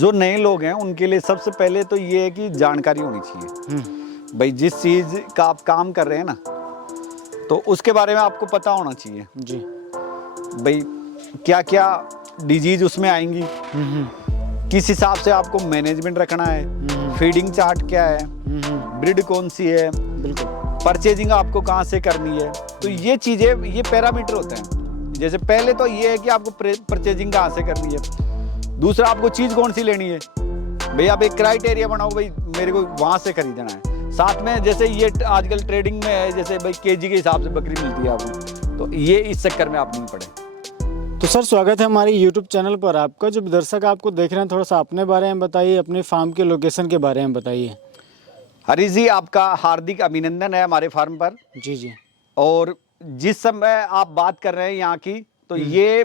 जो नए लोग हैं उनके लिए सबसे पहले तो ये है कि जानकारी होनी चाहिए। भाई जिस चीज़ का आप काम कर रहे हैं ना, तो उसके बारे में आपको पता होना चाहिए जी। भाई क्या क्या डिजीज उसमें आएंगी, किस हिसाब से आपको मैनेजमेंट रखना है, फीडिंग चार्ट क्या है, ब्रीड कौन सी है, बिल्कुल। परचेजिंग आपको कहाँ से करनी है। तो ये चीज़ें, ये पैरामीटर होते हैं। जैसे पहले तो ये है कि आपको परचेजिंग कहाँ से करनी है, दूसरा आपको चीज़ कौन सी लेनी है। भाई आप एक क्राइटेरिया बनाओ, भाई मेरे को वहाँ से खरीदना है। साथ में जैसे ये आजकल ट्रेडिंग में है, जैसे भाई केजी के हिसाब से बकरी मिलती है आपको, तो ये इस चक्कर में आप नहीं पड़े। तो सर स्वागत है हमारे YouTube चैनल पर आपका। जो दर्शक आपको देख रहे हैं, थोड़ा सा अपने बारे में बताइए, अपने फार्म के लोकेशन के बारे में बताइए। हरी जी, आपका हार्दिक अभिनंदन है हमारे फार्म पर। जी जी। और जिस समय आप बात कर रहे हैं यहाँ की, तो ये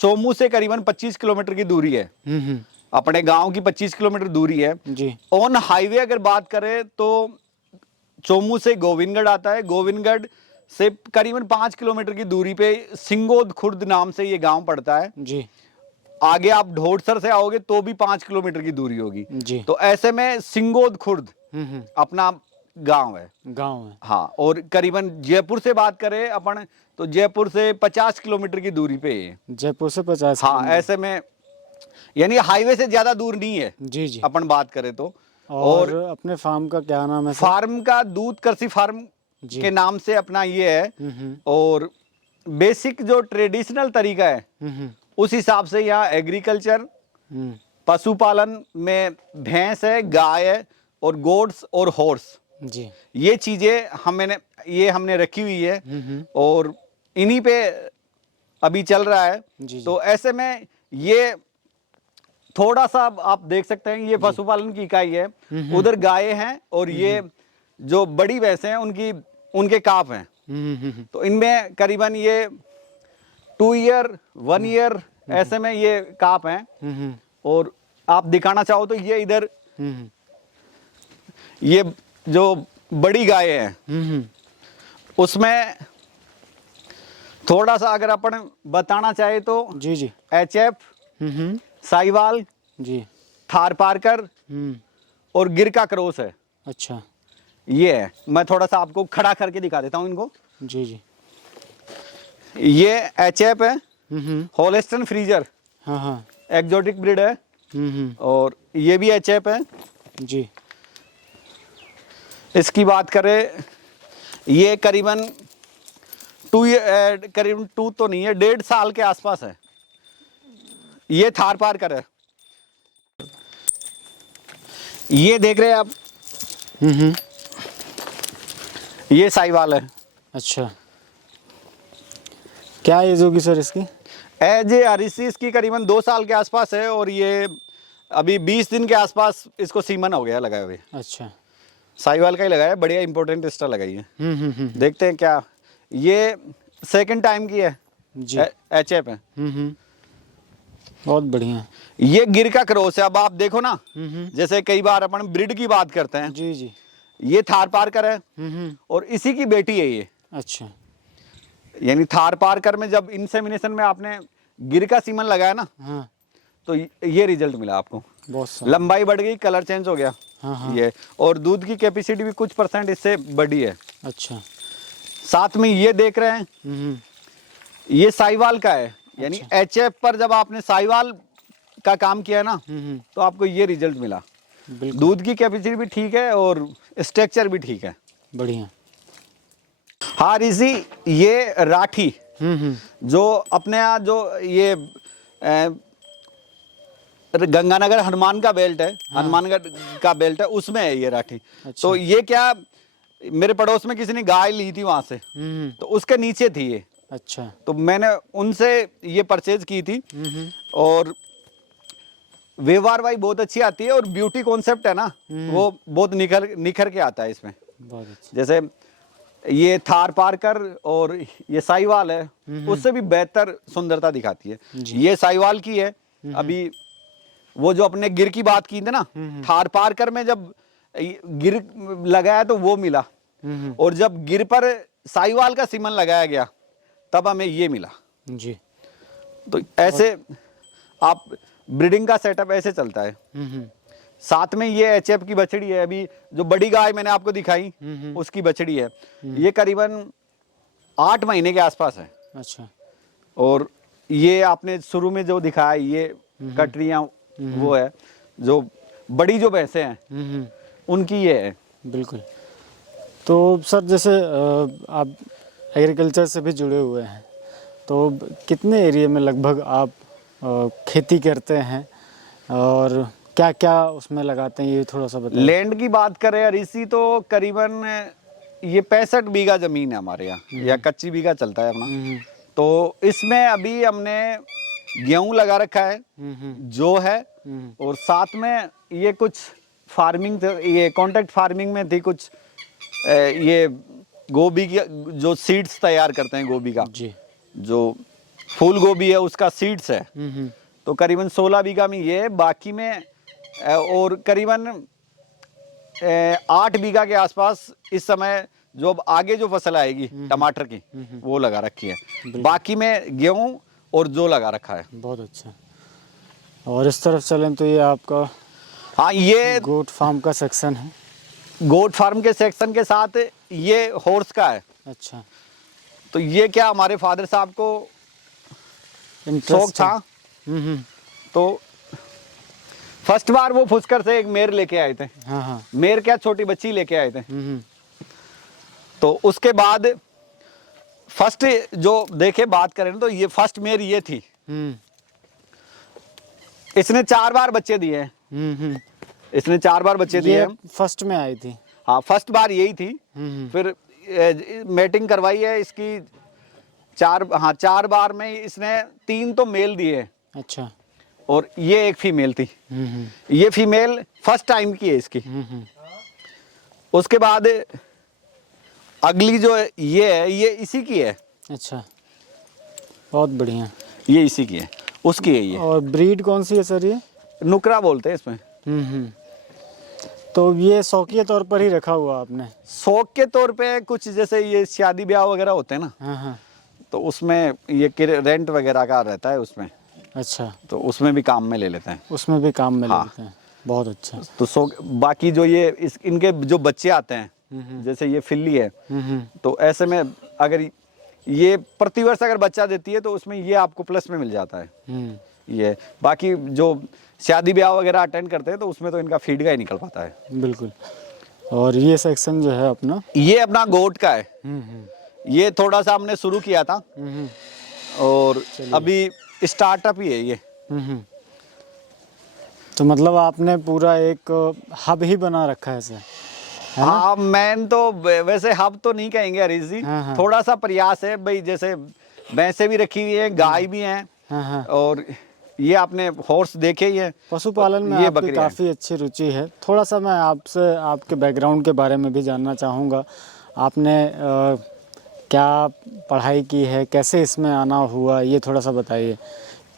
चोमू से करीबन 25 किलोमीटर की दूरी है। अपने गांव की 25 किलोमीटर दूरी है जी। ऑन हाईवे अगर बात करें तो चोमू से गोविंदगढ़ आता है, गोविंदगढ़ से करीबन 5 किलोमीटर की दूरी पे सिंगोद खुर्द नाम से ये गांव पड़ता है जी। आगे आप ढोड़सर से आओगे तो भी 5 किलोमीटर की दूरी होगी जी। तो ऐसे में सिंगोद खुर्द अपना गांव है। गांव है। हाँ, और करीबन जयपुर से बात करें अपन तो जयपुर से 50 किलोमीटर की दूरी पे है। जयपुर से 50। हाँ, ऐसे में यानी हाईवे से ज्यादा दूर नहीं है। जी जी। अपन बात करें तो। और अपने फार्म का क्या नाम है सर? फार्म का दूध कृषि फार्म के नाम से अपना ये है। और बेसिक जो ट्रेडिशनल तरीका है उस हिसाब से यहाँ एग्रीकल्चर, पशुपालन में भैंस है, गाय है और गोड्स और हॉर्स, जी, ये चीजें हमने रखी हुई है और इन्हीं पे अभी चल रहा है। जी, जी। तो ऐसे में ये थोड़ा सा आप देख सकते हैं, ये पशुपालन की इकाई है, उधर गाय हैं और ये जो बड़ी भैंसें हैं उनके काफ हैं। तो इनमें करीबन ये 2 ईयर 1 ईयर ऐसे में ये काफ हैं। और आप दिखाना चाहो तो ये इधर ये जो बड़ी गाय है उसमें थोड़ा सा अगर अपन बताना चाहे तो जी जी। HF, साहिवाल, जी। थार पारकर और गिर का क्रॉस है। अच्छा। ये है, मैं थोड़ा सा आपको खड़ा करके दिखा देता हूँ इनको। जी जी। ये HF है, होलिस्टन फ्रीजर, हाँ हाँ। एक्जोटिक ब्रीड है। और ये भी HF है। जी। इसकी बात करें, ये करीबन 2 तो नहीं है, 1.5 साल के आसपास है। ये थार पारकर है। ये देख रहे हैं आप, ये साहिवाल है। अच्छा, क्या एज होगी सर इसकी? एज हरीसी इसकी करीबन 2 साल के आसपास है और ये अभी 20 दिन के आसपास इसको सीमन हो गया लगाए हुए। अच्छा। साहिवाल का ही लगाया, बढ़िया इंपॉर्टेंट स्टार लगाई है। देखते हैं क्या, ये सेकंड टाइम की है जी। HF है। बहुत बढ़िया। ये गिर का क्रॉस है। अब आप देखो ना, जैसे कई बार अपन ब्रीड की बात करते हैं, जी जी। ये थार पारकर है और इसी की बेटी है ये। अच्छा। यानी थार पारकर में जब इंसेमिनेशन में आपने गिर का सीमन लगाया ना, हाँ। तो ये रिजल्ट मिला आपको। बहुत सारा। लंबाई बढ़ गई, कलर चेंज हो गया। हाँ हाँ। ये और दूध की कैपेसिटी भी कुछ % इससे बढ़ी है। अच्छा। साथ में ये देख रहे हैं, ये साहिवाल का है। यानी HF पर जब आपने साहिवाल का काम किया ना, तो आपको ये रिजल्ट मिला। दूध की कैपेसिटी भी ठीक है और स्ट्रक्चर भी ठीक है। बढ़िया। हाँ ऋषि, ये राठी जो अपने यहाँ जो ये गंगानगर हनुमान का बेल्ट है, हनुमानगढ़ का बेल्ट है, उसमें है ये राठी। अच्छा। तो ये क्या, मेरे पड़ोस में किसी ने गाय ली थी वहां से, तो उसके नीचे थी ये। अच्छा। तो मैंने उनसे ये परचेज की थी और व्यवहार भाई बहुत अच्छी आती है और ब्यूटी कॉन्सेप्ट है ना, वो बहुत निखर के आता है इसमें। बहुत अच्छा। जैसे ये थार पारकर और ये साहिवाल है, उससे भी बेहतर सुंदरता दिखाती है। ये साहिवाल की है। अभी वो जो अपने गिर की बात की थी ना, थार पारकर में जब गिर लगाया तो वो मिला, और जब गिर पर साहिवाल का सीमन लगाया गया तब हमें ये मिला। जी। तो ऐसे आप ब्रीडिंग का सेटअप ऐसे चलता है। हम्म साथ में ये HF की बछड़ी है, अभी जो बड़ी गाय मैंने आपको दिखाई उसकी बछड़ी है, ये करीबन 8 महीने के आसपास है। अच्छा। और ये आपने शुरू में जो दिखाया ये कटरियाँ वो है, जो बड़ी जो भैंसे हैं उनकी ये है। बिल्कुल। तो सर जैसे आप एग्रीकल्चर से भी जुड़े हुए हैं, तो कितने एरिया में लगभग आप खेती करते हैं और क्या क्या उसमें लगाते हैं, ये थोड़ा सा बताइए। लैंड की बात करें ऋषि तो करीबन ये 65 बीघा जमीन है हमारे यहाँ, या कच्ची बीघा चलता है अपना। तो इसमें अभी हमने गेहूं लगा रखा है जो है, और साथ में ये कुछ फार्मिंग, ये कॉन्ट्रैक्ट फार्मिंग में थी कुछ, ये गोभी की जो सीड्स तैयार करते हैं गोभी का जी। जो फूल गोभी है उसका सीड्स है। तो करीबन 16 बीघा में ये है, बाकी में और करीबन 8 बीघा के आसपास इस समय जो अब आगे जो फसल आएगी टमाटर की वो लगा रखी है। बाकी में गेहूं और जो लगा रखा है। बहुत अच्छा। और इस तरफ चलें तो ये आपका हाँ, ये गोट फार्म का सेक्शन है। गोट फार्म के सेक्शन के साथ ये हॉर्स का है। अच्छा। तो ये क्या हमारे फादर साहब को शौक इंटरेस्ट था, तो फर्स्ट बार वो फुसकर से एक मेर लेके आए थे। हाँ हाँ। मेर क्या, छोटी बच्ची लेके आए थे। तो उसके बाद फर्स्ट जो देखे बात करें तो ये फर्स्ट मेर ये थी। इसने 4 बार बच्चे दिए हैं। इसने 4 बार बच्चे दिए हैं। फर्स्ट में आई थी। हाँ, फर्स्ट बार यही थी। फिर मेटिंग करवाई है इसकी 4 बार में इसने 3 तो मेल दिए हैं। अच्छा। और ये एक फीमेल थी। ये फीमेल फर्स्ट टाइम की है इसकी। उसके बाद अगली जो ये है ये इसी की है। अच्छा, बहुत बढ़िया। ये इसी की है, उसकी है ये। और ब्रीड कौन सी है सर ये? नुकरा बोलते हैं इसमें। तो ये शौकिया तौर पर ही रखा हुआ आपने? शौक के तौर पे कुछ, जैसे ये शादी ब्याह वगैरह होते हैं ना, हाँ हाँ। तो उसमें ये रेंट वगैरह का रहता है उसमें। अच्छा, तो उसमें भी काम में ले लेते हैं। उसमें भी काम में हाँ। लेते हैं। बहुत अच्छा। तो शौक, बाकी जो ये इनके जो बच्चे आते हैं, जैसे ये फिल्ली है, तो ऐसे में अगर ये प्रतिवर्ष अगर बच्चा देती है तो उसमें ये आपको प्लस में मिल जाता है। ये बाकी जो शादी ब्याह वगैरह अटेंड करते हैं तो उसमें तो इनका फीड का ही निकल पाता है। बिल्कुल। और ये सेक्शन जो है अपना, ये अपना गोट का है। ये थोड़ा सा हमने शुरू किया था और अभी स्टार्टअप ही है ये। तो मतलब आपने पूरा एक हब ही बना रखा है इसे? हाँ, मैन तो वैसे हब तो नहीं कहेंगे हरीश जी। हाँ। थोड़ा सा प्रयास है भाई, जैसे भैंसें भी रखी हुई हैं, गाय भी हैं। हाँ। और ये आपने हॉर्स देखे ही है। पशुपालन में ये आपकी बकरियां हैं। काफ़ी अच्छी रुचि है। थोड़ा सा मैं आपसे आपके बैकग्राउंड के बारे में भी जानना चाहूँगा। आपने क्या पढ़ाई की है, कैसे इसमें आना हुआ, ये थोड़ा सा बताइए।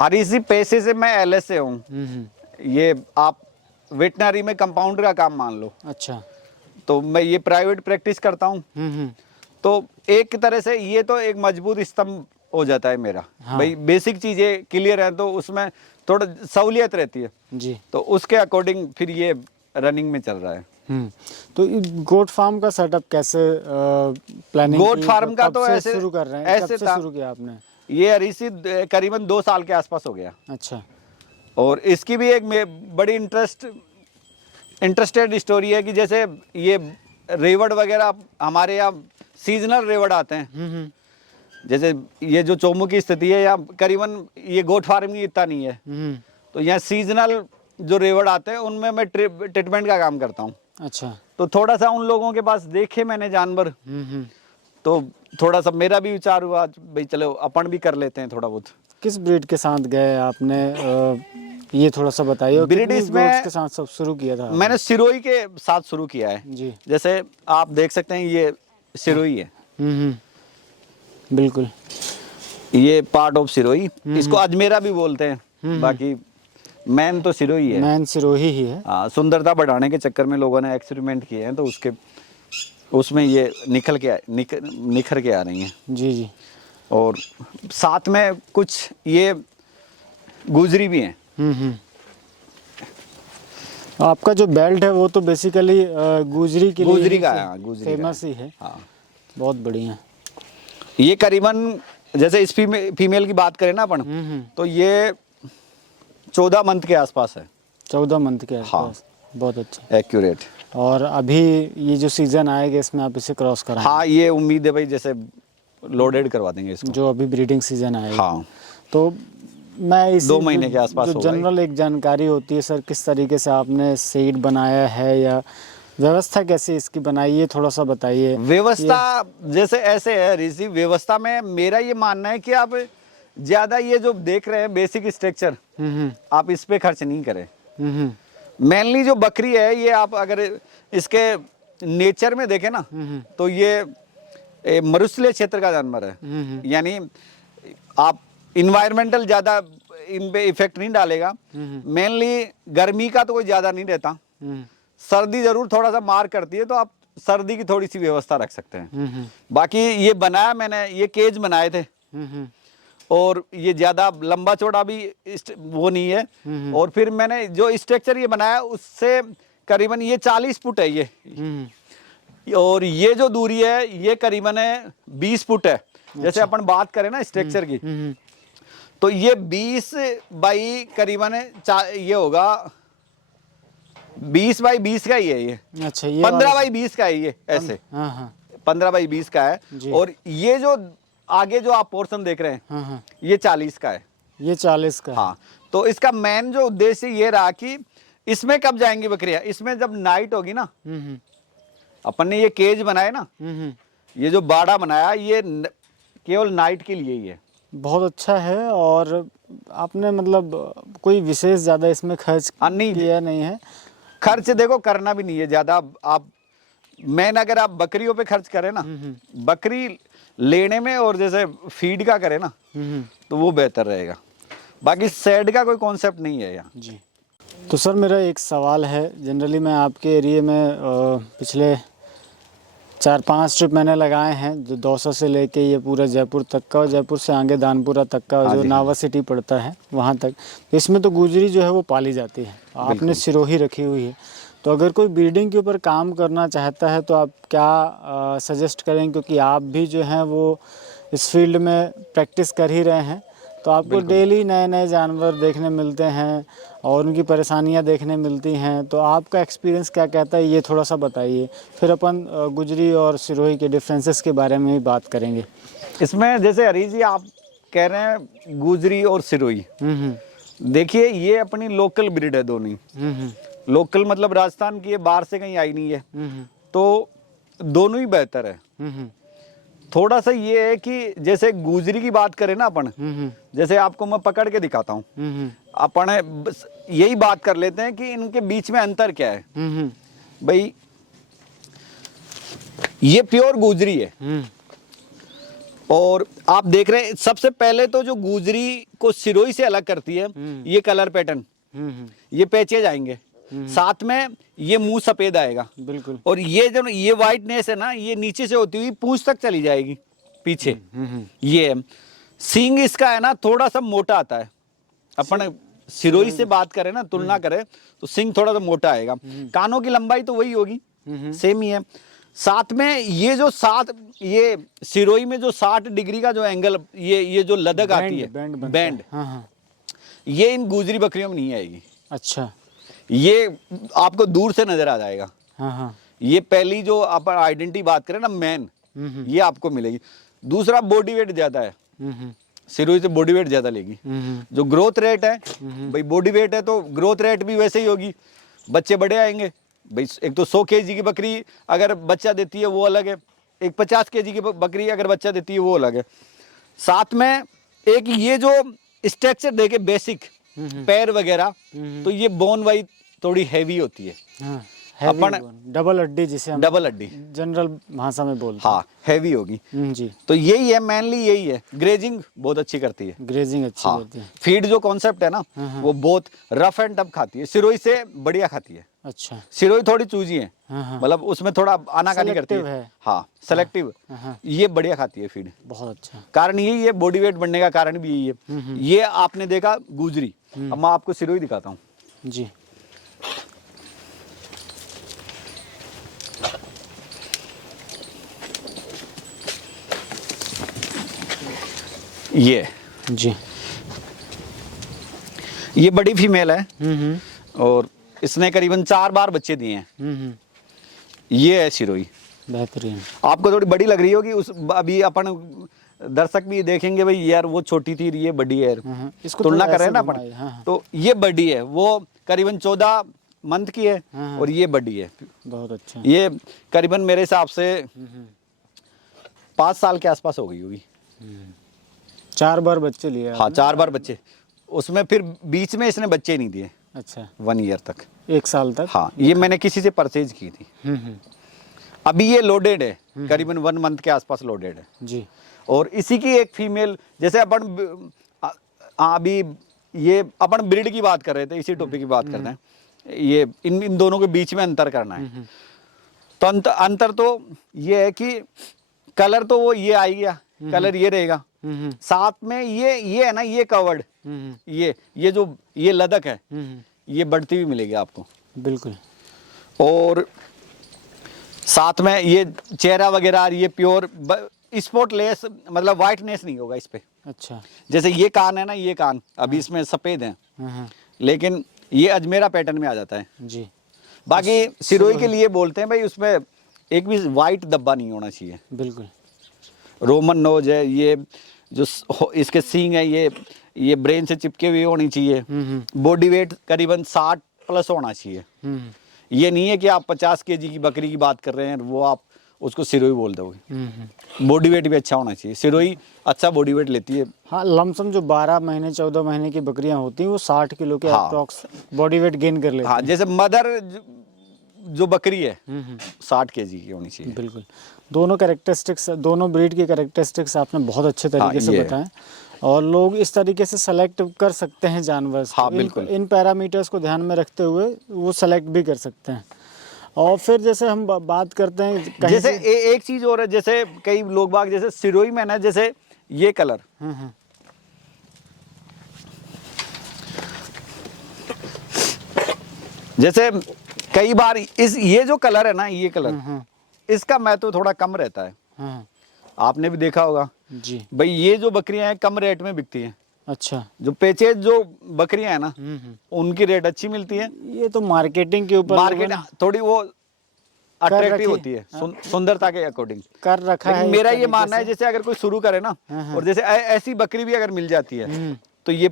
हरीश जी, पैसे से मैं LS से हूँ। ये आप वेटनरी में कंपाउंडर का काम मान लो। अच्छा। तो मैं ये प्राइवेट प्रैक्टिस करता हूँ। तो एक तरह से ये तो एक मजबूत स्तंभ हो जाता है मेरा। हाँ। भाई बेसिक चीजें क्लियर है तो उसमें थोड़ा सहूलियत रहती है। जी। तो उसके अकॉर्डिंग फिर ये रनिंग में चल रहा है। तो गोट फार्म का सेटअप कैसे प्लानिंग गोट फार्म का तो ऐसे शुरू कर रहे हैं? ऐसे कब से था। शुरू किया आपने? ये हरीसी करीबन 2 साल के आसपास हो गया। अच्छा। और इसकी भी एक बड़ी इंटरेस्टेड स्टोरी है कि जैसे ये रेवड़ वगैरह हमारे यहाँ सीजनल रेवड़ आते हैं। जैसे ये जो चोमू की स्थिति है यहाँ करीबन ये गोट फार्म की इतना नहीं है। तो यहाँ सीजनल जो रेवड़ आते हैं उनमें मैं ट्रीटमेंट का काम करता हूँ। अच्छा। तो थोड़ा सा उन लोगों के पास देखे मैंने जानवर, तो थोड़ा सा मेरा भी विचार हुआ भाई चलो अपन भी कर लेते हैं थोड़ा बहुत। किस ब्रीड के साथ गए आपने, ये थोड़ा सा बताइए। और ब्रीड कितनी इसमें goats के साथ सब शुरू किया था? मैंने सिरोही के साथ शुरू किया है। जी। जैसे आप देख सकते हैं ये सिरोही है। बिल्कुल। ये पार्ट ऑफ सिरोही, इसको अजमेरा भी बोलते हैं। बाकी मैन तो सिरोही है। मैन सिरोही ही है। हाँ, सुंदरता बढ़ाने के चक्कर में लोगों ने एक्सपेरिमेंट किए हैं तो उसमें ये निखर के आ रही हैं। जी जी। और साथ में कुछ ये गुजरी भी हैं। आपका जो बेल्ट है वो तो बेसिकली गुजरी के गुजरी लिए का है, हाँ, गुजरी का है। फेमस ही है। हाँ, बहुत बढ़िया। ये करीबन जैसे इस फीमेल की बात करें ना अपन, तो ये 14 मंथ के आसपास है। 14 मंथ के हाँ। आसपास। बहुत अच्छा। एक्यूरेट। और अभी ये जो सीजन आएगा इसमें आप इसे क्रॉस कराएंगे? हाँ, ये उम्मीद है भाई, जैसे लोडेड करवा देंगे इसको। जो अभी ब्रीडिंग सीजन आएगा। हाँ, तो मैं इस 2 महीने के आसपास जो होगा ये। जनरल एक जानकारी होती है सर, किस तरीके से आपने सीड बनाया है या व्यवस्था कैसे इसकी बनाई है, थोड़ा सा बताइए। व्यवस्था जैसे ऐसे है ऋषि, व्यवस्था में मेरा ये मानना है कि आप ज्यादा ये जो देख रहे हैं बेसिक स्ट्रक्चर, आप इस पे खर्च नहीं करें। मेनली जो बकरी है, ये आप अगर इसके नेचर में देखें ना, तो ये मरुस्थलीय क्षेत्र का जानवर है। यानी आप इन्वायरमेंटल ज्यादा इन पे इफेक्ट नहीं डालेगा। मेनली गर्मी का तो कोई ज्यादा नहीं रहता, सर्दी जरूर थोड़ा सा मार करती है, तो आप सर्दी की थोड़ी सी व्यवस्था रख सकते हैं। बाकी ये बनाया मैंने, ये केज बनाए थे, और ये ज्यादा लंबा चौड़ा भी वो नहीं है। और फिर मैंने जो स्ट्रक्चर ये बनाया उससे करीबन ये 40 फुट है ये, और ये जो दूरी है ये करीबन है 20 फुट है। जैसे अपन बात करें ना स्ट्रक्चर की, तो ये 20 बाई करीबन ये होगा 20 बाई 20 का ही है ये। अच्छा, ये 15 बाई 20 का है ये, ऐसे हाँ हाँ 15 बाई 20 का जी। है। और ये जो आगे जो आप पोर्शन देख रहे हैं, हाँ, ये 40 का है। ये 40 का है। हाँ, तो इसका मेन जो उद्देश्य ये रहा कि इसमें कब जाएंगी बकरियां, इसमें जब नाइट होगी ना। अपन ने ये केज बनाया ना, ये जो बाड़ा बनाया, ये केवल नाइट के लिए ही है। बहुत अच्छा है। और आपने मतलब कोई विशेष ज़्यादा इसमें खर्च नहीं किया नहीं है? खर्च देखो करना भी नहीं है ज़्यादा। आप मैन अगर आप बकरियों पे खर्च करें ना, बकरी लेने में और जैसे फीड का करें ना, तो वो बेहतर रहेगा। बाकी शेड का कोई कॉन्सेप्ट नहीं है यहाँ जी। तो सर मेरा एक सवाल है, जनरली मैं आपके एरिया में पिछले 4-5 ट्रिप मैंने लगाए हैं, जो दौसा से लेके ये पूरा जयपुर तक का, और जयपुर से आगे दानपुरा तक का, जो नावा सिटी पड़ता है वहाँ तक। तो इसमें तो गुजरी जो है वो पाली जाती है, आपने सिरोही रखी हुई है। तो अगर कोई ब्रीडिंग के ऊपर काम करना चाहता है तो आप क्या सजेस्ट करें, क्योंकि आप भी जो हैं वो इस फील्ड में प्रैक्टिस कर ही रहे हैं, तो आपको डेली नए नए जानवर देखने मिलते हैं और उनकी परेशानियां देखने मिलती हैं। तो आपका एक्सपीरियंस क्या कहता है, ये थोड़ा सा बताइए। फिर अपन गुजरी और सिरोही के डिफरेंसेस के बारे में भी बात करेंगे। इसमें। जैसे हरी जी आप कह रहे हैं गुजरी और सिरोही, देखिए ये अपनी लोकल ब्रीड है दोनों ही। लोकल मतलब राजस्थान की है, बाहर से कहीं आई नहीं है, तो दोनों ही बेहतर है। थोड़ा सा ये है कि जैसे गुजरी की बात करें ना अपन, जैसे आपको मैं पकड़ के दिखाता हूँ, अपन यही बात कर लेते हैं कि इनके बीच में अंतर क्या है। भाई ये प्योर गुजरी है, और आप देख रहे हैं सबसे पहले तो जो गुजरी को सिरोही से अलग करती है ये कलर पैटर्न, ये पैचेज आएंगे, साथ में ये मुंह सफेद आएगा बिल्कुल। और ये जो ये व्हाइटनेस है ना, ये नीचे से होती हुई पूंछ तक चली जाएगी पीछे। ये सींग इसका है ना थोड़ा सा मोटा आता है। अपन सिरोही से बात करें ना, तुलना करें, तो सींग थोड़ा सा मोटा आएगा। कानों की लंबाई तो वही होगी, सेम ही है। साथ में ये जो ये सिरोही में जो 60 डिग्री का जो एंगल, ये जो लदक आती है, बैंड, ये इन गुजरी बकरियों में नहीं आएगी। अच्छा, ये आपको दूर से नजर आ जाएगा। हाँ। ये पहली जो आप आइडेंटिटी बात करें ना, मैन, ये आपको मिलेगी। दूसरा बॉडी वेट ज्यादा है, सिरोही से बॉडी वेट ज्यादा लेगी। जो ग्रोथ रेट है, भाई बॉडी वेट है तो ग्रोथ रेट भी वैसे ही होगी, बच्चे बड़े आएंगे। भाई एक तो 100 kg की बकरी अगर बच्चा देती है वो अलग है, एक 50 kg की बकरी अगर बच्चा देती है वो अलग है। साथ में एक ये जो स्ट्रक्चर देखे बेसिक पैर वगैरह, तो ये बोन वाइज थोड़ी हैवी होती है। अपन डबल हड्डी, जिसे हम डबल हड्डी जनरल भाषा में बोलते हैं। हाँ, हैवी होगी जी। तो यही है, मेनली यही है। ग्रेजिंग बहुत अच्छी करती है, ग्रेजिंग अच्छी करती है। फीड जो कॉन्सेप्ट है ना, वो बहुत रफ एंड टफ खाती है, सिरोही से बढ़िया खाती है। अच्छा, सिरोही थोड़ी चूजी है, मतलब उसमें थोड़ा आनाकानी करती है। हाँ, सेलेक्टिव। ये बढ़िया खाती है फीड, बहुत अच्छा। कारण यही है, बॉडी वेट बढ़ने का कारण भी यही है। ये आपने देखा गुजरी, अब मैं आपको सिरोही दिखाता हूँ। जी। ये बड़ी फीमेल है और इसने करीबन 4 बार बच्चे दिए हैं। ये है सिरोही। बेहतरीन। आपको थोड़ी बड़ी लग रही होगी, उस अभी अपन दर्शक भी देखेंगे भाई यार वो छोटी थी ये बड़ी है, इसको तुलना थोड़ा कर रहे हैं ऐसे ना अपन। घुमाइए, हाँ, हाँ। तो ये बड़ी है, वो करीबन 14 मंथ की है और ये बड़ी है। बहुत अच्छा। ये करीबन मेरे हिसाब से 5 साल के आसपास हो गई होगी। 4 बार बच्चे लिए हाँ, 4 बार बच्चे, उसमें फिर बीच में इसने बच्चे ही नहीं दिए। अच्छा, 1 ईयर तक, 1 साल तक। हाँ। ये मैंने किसी से परचेज की थी। अभी ये लोडेड है, करीबन 1 मंथ के आसपास लोडेड है जी। और इसी की एक फीमेल, जैसे अपन अभी ये अपन ब्रीड की बात कर रहे थे, इसी टॉपिक की बात करते हैं। ये इन दोनों के बीच में अंतर करना है। तो अंतर तो ये है कि कलर तो वो ये आ गया, कलर ये रहेगा, साथ में ये है ना, ये कवर्ड, ये जो ये लदक है, ये बढ़ती हुई मिलेगी आपको बिल्कुल। और साथ में ये चेहरा वगैरह ये प्योर स्पॉटलेस, मतलब वाइटनेस नहीं होगा इस पे। अच्छा। जैसे ये कान है ना, ये कान अभी इसमें सफेद है, लेकिन ये अजमेरा पैटर्न में आ जाता है जी। बाकी सिरोही के लिए बोलते हैं भाई उसमें एक भी वाइट धब्बा नहीं होना चाहिए। बिल्कुल। रोमन नोज है, ये जो इसके सींग है ये ब्रेन से चिपके हुए होनी चाहिए। बॉडी वेट करीबन 60 प्लस होना चाहिए। ये नहीं है कि आप 50 kg की बकरी की बात कर रहे हैं, वो आप उसको सिरोही बोल दोगे। बॉडी वेट भी अच्छा होना चाहिए, सिरोही अच्छा बॉडी वेट लेती है। हाँ, लमसम जो 12 महीने 14 महीने की बकरियां होती हैं वो 60 किलो के हाँ। अप्रॉक्स बॉडी वेट गेन कर लेती हैं। हाँ, जैसे मदर जो बकरी है 60 kg की होनी चाहिए। बिल्कुल। दोनों कैरेक्टरिस्टिक्स, दोनों ब्रीड के कैरेक्टरिस्टिक्स आपने बहुत अच्छे तरीके से ये बताएं और लोग इस तरीके से सेलेक्ट कर सकते हैं जानवर। हाँ, बिल्कुल। इन पैरामीटर्स को ध्यान में रखते हुए वो सेलेक्ट भी कर सकते हैं। और फिर जैसे हम बात करते हैं कहीं जैसे एक चीज और है, जैसे कई लोग बाग जैसे सिरोही में ना, जैसे ये कलर, जैसे कई बार ये जो कलर है ना, ये कलर इसका महत्व थोड़ा कम रहता है। आपने भी देखा होगा जी भाई, ये जो बकरियां हैं कम रेट में बिकती हैं। अच्छा। जो पेचेज जो बकरियां हैं ना, उनकी रेट अच्छी मिलती है। ये तो मार्केटिंग के ऊपर मार्केट थोड़ी वो अट्रैक्टिव रखी होती है सुंदरता के अकॉर्डिंग कर रखा है। मेरा ये मानना है, जैसे अगर कोई शुरू करे ना, और जैसे ऐसी बकरी भी अगर मिल जाती है तो ये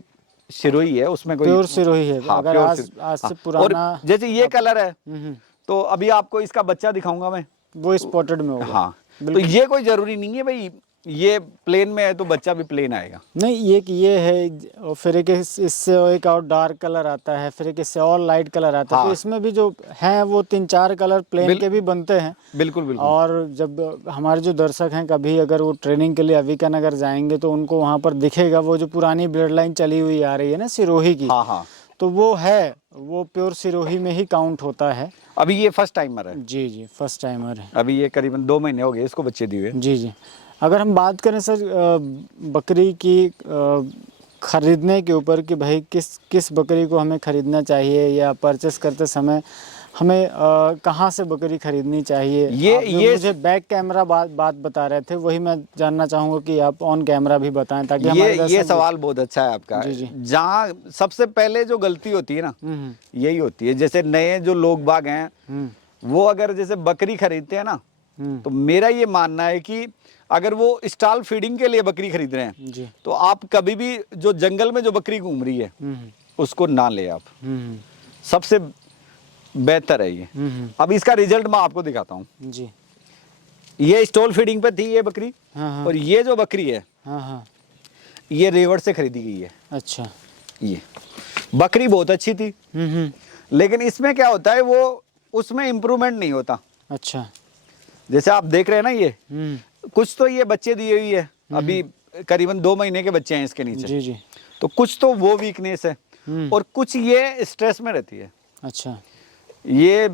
सिरोही है, उसमें कोई प्योर सिरोही है। हाँ, अगर प्योर आज से हाँ। पुराना और जैसे ये कलर है, तो अभी आपको इसका बच्चा दिखाऊंगा मैं, वो स्पॉटेड में होगा। हाँ। तो ये कोई जरूरी नहीं है भाई ये प्लेन में है तो बच्चा भी प्लेन आएगा। नहीं, एक ये है और फिर एक इससे एक और डार्क कलर आता है, फिर एक इससे और लाइट कलर आता है। हाँ। तो इसमें भी जो हैं वो 3-4 कलर प्लेन के भी बनते हैं। बिल्कुल बिल्कुल। और जब हमारे जो दर्शक हैं कभी अगर वो ट्रेनिंग के लिए अविका नगर जाएंगे तो उनको वहाँ पर दिखेगा वो जो पुरानी ब्लड लाइन चली हुई आ रही है ना सिरोही की, हाँ हाँ, तो वो है, वो प्योर सिरोही में ही काउंट होता है। अभी ये फर्स्ट टाइमर है। जी जी, फर्स्ट टाइमर है। अभी ये करीबन 2 महीने हो गए इसको बच्चे दिए हुए। जी जी। अगर हम बात करें सर बकरी की ख़रीदने के ऊपर कि भाई किस बकरी को हमें ख़रीदना चाहिए या परचेस करते समय हमें कहाँ से बकरी खरीदनी चाहिए, ये मुझे बैक कैमरा बात बता रहे थे, वही मैं जानना चाहूँगा कि आप ऑन कैमरा भी बताएं ताकि ये सवाल बहुत अच्छा है आपका। जहाँ सबसे पहले जो गलती होती है ना, यही होती है। जैसे नए जो लोग बाग हैं वो अगर जैसे बकरी खरीदते हैं ना, तो मेरा ये मानना है कि अगर वो स्टॉल फीडिंग के लिए बकरी खरीद रहे हैं जी, तो आप कभी भी जो जंगल में जो बकरी घूम रही है उसको ना ले आप, सबसे बेहतर है ये। अब इसका रिजल्ट मैं आपको दिखाता हूँ जी। ये स्टॉल फीडिंग पे थी ये बकरी, हाँ। और ये जो बकरी है हाँ। ये रेवड़ से खरीदी गई है। अच्छा। ये बकरी बहुत अच्छी थी, लेकिन इसमें क्या होता है वो उसमें इम्प्रूवमेंट नहीं होता। अच्छा। जैसे आप देख रहे हैं ना, ये कुछ तो ये बच्चे दिए हुई है, अभी करीबन 2 महीने के बच्चे हैं इसके नीचे। जी जी। तो कुछ तो वो वीकनेस है और कुछ ये स्ट्रेस में रहती है। अच्छा। ये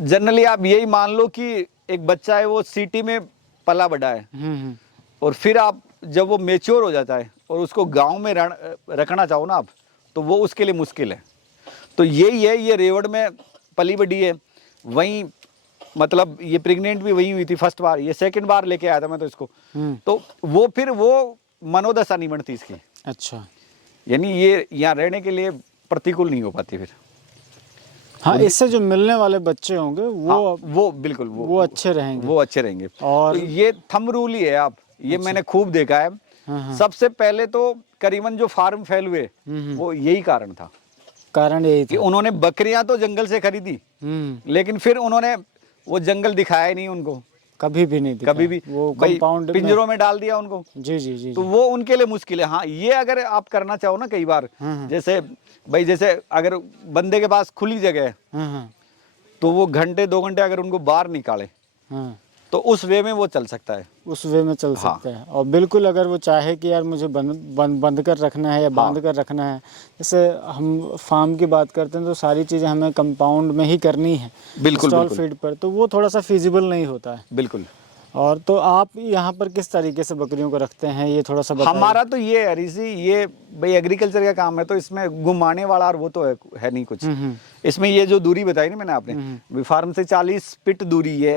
जनरली आप यही मान लो कि एक बच्चा है वो सिटी में पला बढ़ा है, और फिर आप जब वो मेच्योर हो जाता है और उसको गांव में रखना चाहो ना आप, तो वो उसके लिए मुश्किल है। तो यही है, ये रेवड़ में पली बड़ी है, वहीं मतलब ये प्रेग्नेंट भी वही हुई थी फर्स्ट बार, ये सेकंड बार लेके आया था मैं तो इसको। तो वो फिर वो मनोदशा नहीं बनती इसकी, अच्छा, यानी ये यहाँ रहने के लिए प्रतिकूल नहीं हो पाती फिर। हाँ, इससे जो मिलने वाले बच्चे होंगे वो हाँ, वो बिल्कुल वो अच्छे रहेंगे। वो अच्छे रहेंगे। और तो ये थंब रूल ही है आप, ये मैंने खूब देखा है। हाँ, सबसे पहले तो करीबन जो फार्म फेल हुए वो यही कारण था कारण यही कि था। उन्होंने बकरियां तो जंगल से खरीदी, लेकिन फिर उन्होंने वो जंगल दिखाया ही नहीं उनको, कभी भी नहीं दिखा। कभी भी वो भाई कंपाउंड में पिंजरों में डाल दिया उनको। जी जी जी तो जी। वो उनके लिए मुश्किल है। हाँ, ये अगर आप करना चाहो ना कई बार, जैसे भाई जैसे अगर बंदे के पास खुली जगह है हाँ हाँ तो वो घंटे 2 घंटे अगर उनको बाहर निकाले हाँ, तो उस वे में वो चल सकता है। उस वे में चल हाँ। सकते हैं। और बिल्कुल अगर वो चाहे कि यार मुझे बंद कर रखना है या बांध कर रखना है, जैसे हम फार्म की बात करते हैं तो सारी चीज़ें हमें कंपाउंड में ही करनी है, बिल्कुल, स्टॉल बिल्कुल। फीड पर, तो वो थोड़ा सा फिजिबल नहीं होता है। बिल्कुल। और तो आप यहाँ पर किस तरीके से बकरियों को रखते हैं, ये थोड़ा सा बताइए। हमारा तो ये है ऋषि, ये भाई एग्रीकल्चर का काम है, तो इसमें घुमाने वाला और वो तो है नहीं कुछ। इसमें ये जो दूरी बताई ना मैंने आपने, फार्म से 40 फीट दूरी है,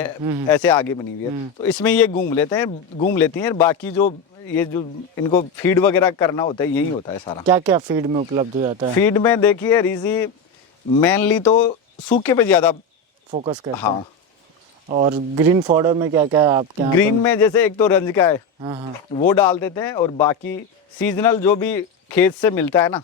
ऐसे आगे बनी हुई है, तो इसमें ये घूम लेती हैं। बाकी जो ये जो इनको फीड वगैरह करना होता है यही होता है सारा। क्या क्या फीड में उपलब्ध हो जाता है? फीड में देखिए ऋषि मेनली तो सूखे पे ज्यादा फोकस करते हैं। हाँ, और ग्रीन फॉडर में क्या क्या है आपके यहाँ? ग्रीन में जैसे एक तो रंज का है, हाँ हाँ, वो डाल देते हैं, और बाकी सीजनल जो भी खेत से मिलता है ना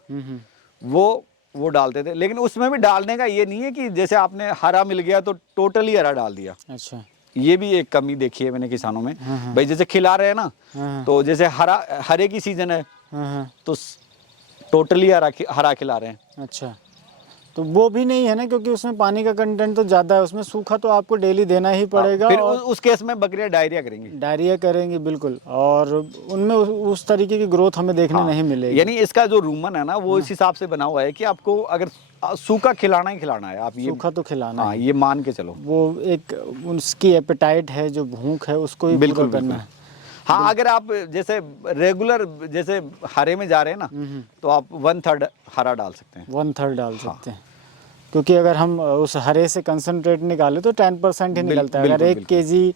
वो डालते थे। लेकिन उसमें भी डालने का ये नहीं है कि जैसे आपने हरा मिल गया तो टोटली हरा डाल दिया। अच्छा, ये भी एक कमी देखी है मैंने किसानों में। भाई जैसे खिला रहे हैं ना, तो जैसे हरे की सीजन है तो टोटली हरा खिला रहे हैं। अच्छा, तो वो भी नहीं है ना, क्योंकि उसमें पानी का कंटेंट तो ज़्यादा है, उसमें सूखा तो आपको डेली देना ही पड़ेगा। फिर और उस केस में बकरियां डायरिया करेंगी। डायरिया करेंगी बिल्कुल, और उनमें उस तरीके की ग्रोथ हमें देखने नहीं मिलेगी। यानी इसका जो रूमन है ना वो इस हिसाब से बना हुआ है कि आपको अगर सूखा खिलाना ही खिलाना है, आप ये सूखा तो खिलाना हाँ है। ये मान के चलो। वो एक उसकी एपेटाइट है, जो भूख है उसको ही बिल्कुल पूरा करना बिल्कुल। है। हाँ, अगर आप जैसे रेगुलर जैसे हरे में जा रहे हैं ना, तो आप 1/3 हरा डाल सकते हैं। 1/3 डाल सकते हैं, क्योंकि अगर हम उस हरे से कंसनट्रेट निकालें तो 10% ही निकलता है। अगर 1 केजी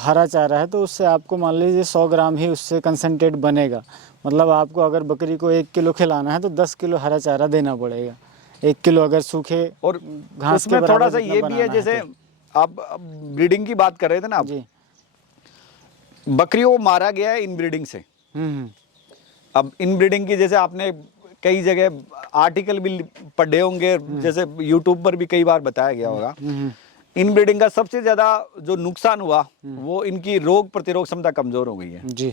हरा चारा है तो उससे आपको मान लीजिए 100 ग्राम ही उससे कंसनट्रेट बनेगा। मतलब आपको अगर बकरी को 1 किलो खिलाना है तो 10 किलो हरा चारा देना पड़ेगा। 1 किलो अगर सूखे और घास के उसमें थोड़ा बराबर सा जितना ये भी है, बनाना जैसे तो। आप ब्रीडिंग की बात कर रहे थे ना आप, जी। बकरियों को मारा गया है इनब्रीडिंग से। अब इनब्रीडिंग की जैसे आपने कई जगह आर्टिकल भी पढ़े होंगे, जैसे यूट्यूब पर भी कई बार बताया गया होगा। इनब्रीडिंग का सबसे ज्यादा जो नुकसान हुआ वो इनकी रोग प्रतिरोध क्षमता कमजोर हो गई है। जी।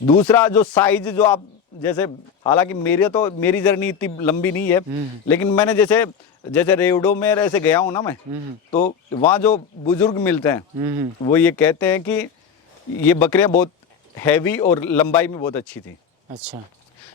दूसरा जो साइज जो आप जैसे, हालांकि मेरी जर्नी इतनी लंबी नहीं है, लेकिन मैंने जैसे रेवड़ो में ऐसे गया हूँ ना मैं, तो वहाँ जो बुजुर्ग मिलते हैं वो ये कहते हैं कि ये बकरियां बहुत हैवी और लंबाई में बहुत अच्छी थी। अच्छा।